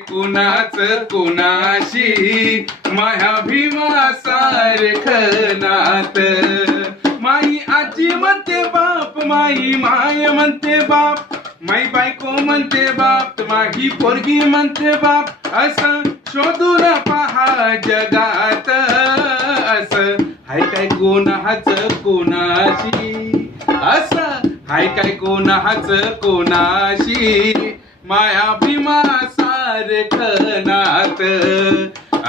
कुणाच कुणाशी? माया भीमा सारख नात माई आजी म्हणते बाप माई माय म्हणते बाप. माई बायको म्हणते बाप माही पोरगी म्हणते बाप. असं शोधून पहा जगात. असं हाय काय कोणाच कोणाशी? असं हाय काय कोणाच कोणाशी? माया भीमा नात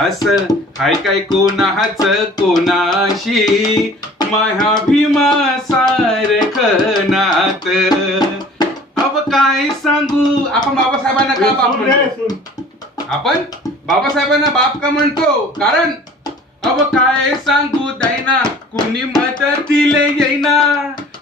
असं हाय काय कोणाच कोणाशी? माया भीमा सारख नात अब काय सांगू? आपण बाबासाहेबांना का बाप म्हणतो? आपण बाबासाहेबांना बाप का म्हणतो? कारण अब काय सांगू दैना कुणी मदतीले येईना.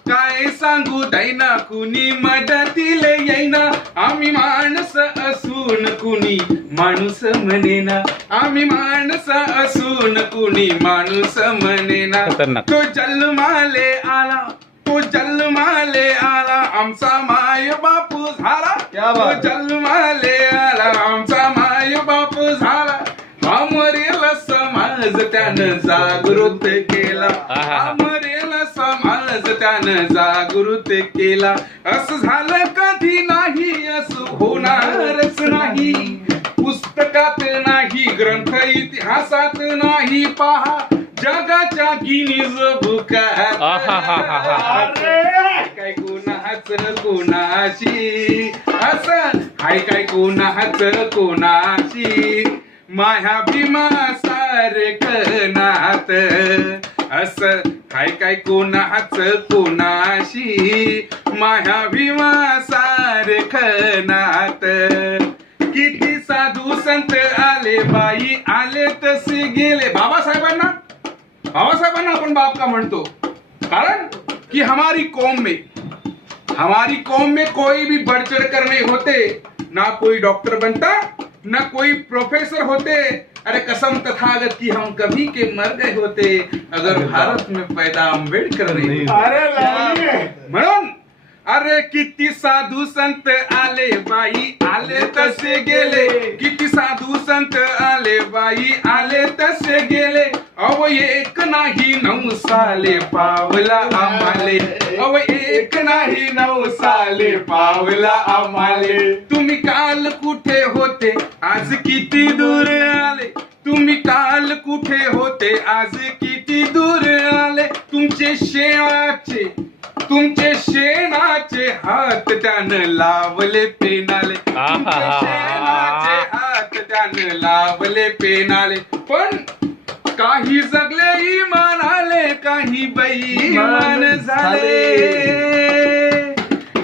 काय सांगू दैना कुणी मदतीले येईना? आम्ही माणस असून कुणी माणूस म्हणेना आम्ही माणस असून कुणी माणूस म्हणेना खतरनाक. तो जन्माले आला तो जन्माले आला आमचा माय बापू झाला क्या तो बात. जन्माले आला आमचा माय बापू झाला अमरेल समाज त्यानं जागृत केला आहा. अमरेल समाज त्यानं जागृत केला असं झालं कधी नाही असं होणारच नाही. पुस्तकात नाही ग्रंथ इतिहासात नाही पहा. जगाच्या गिनीज. काय कोणाच कोणाशी? असं हाय काय कोणाच कोणाशी? माया भीमा सारख नात असं हाय काय कोणाच कोणाशी? माया भीमा सारख नात किती साधू संत आले बाई आले तसे गेले. बाबासाहेबांना? बाबासाहेबांना आपण बाप का म्हणतो? कारण कि हमारी कौम में हमारी कौम में कोई भी बढ़ चढ़ कर नहीं होते ना कोई डॉक्टर बनता ना कोई प्रोफेसर होते। अरे कसम तथागत की हम कभी के मर गए होते अगर भारत में पैदा अंबेडकर नहीं. अरे. म्हणून अरे किती साधू संत आले बाई तसे गेले. किती साधू संत आले बाई आले तसे गेले. अव एक नाही नऊ साले पावला आम्हाले. अव एक नाही नऊ साले पावला आम्हाले. तुम्ही काल कुठे होते? आज किती दूर आले? तुम्ही काल कुठे होते? आज किती दूर आले? तुमचे शेवाचे तुमचे शेणाचे हात त्यानं लावले पेनाले. तुमचे शेणाचे हात त्यानं लावले पेनाले. पण काही जगले इमान आले काही बैमान झाले.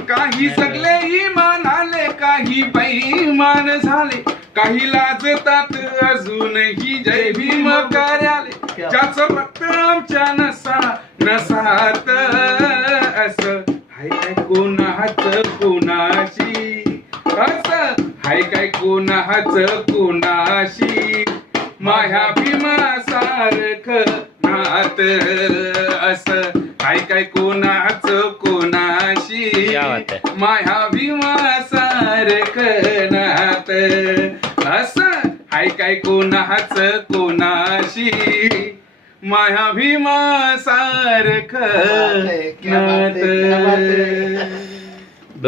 काही सगळे इमान आले काही बैमान झाले. काही लाजतात अजूनही जय भीम. कार्याले ज्याचं रक्त आमच्या नसा नसात कोणाच कोणाशी? असं हाय काय कोणाच कोणाशी? माया भीमा सारख नात असं. हाय काय कोणाच कोणाशी. माया भीमा सारख नात असं. हाय काय कोणाच कोणाशी? माया भीमा सारख